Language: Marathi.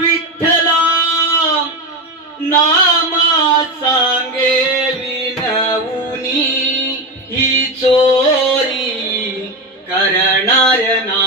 विठ्ठला नामा सांगे विनवुनी ही चोरी करणार ना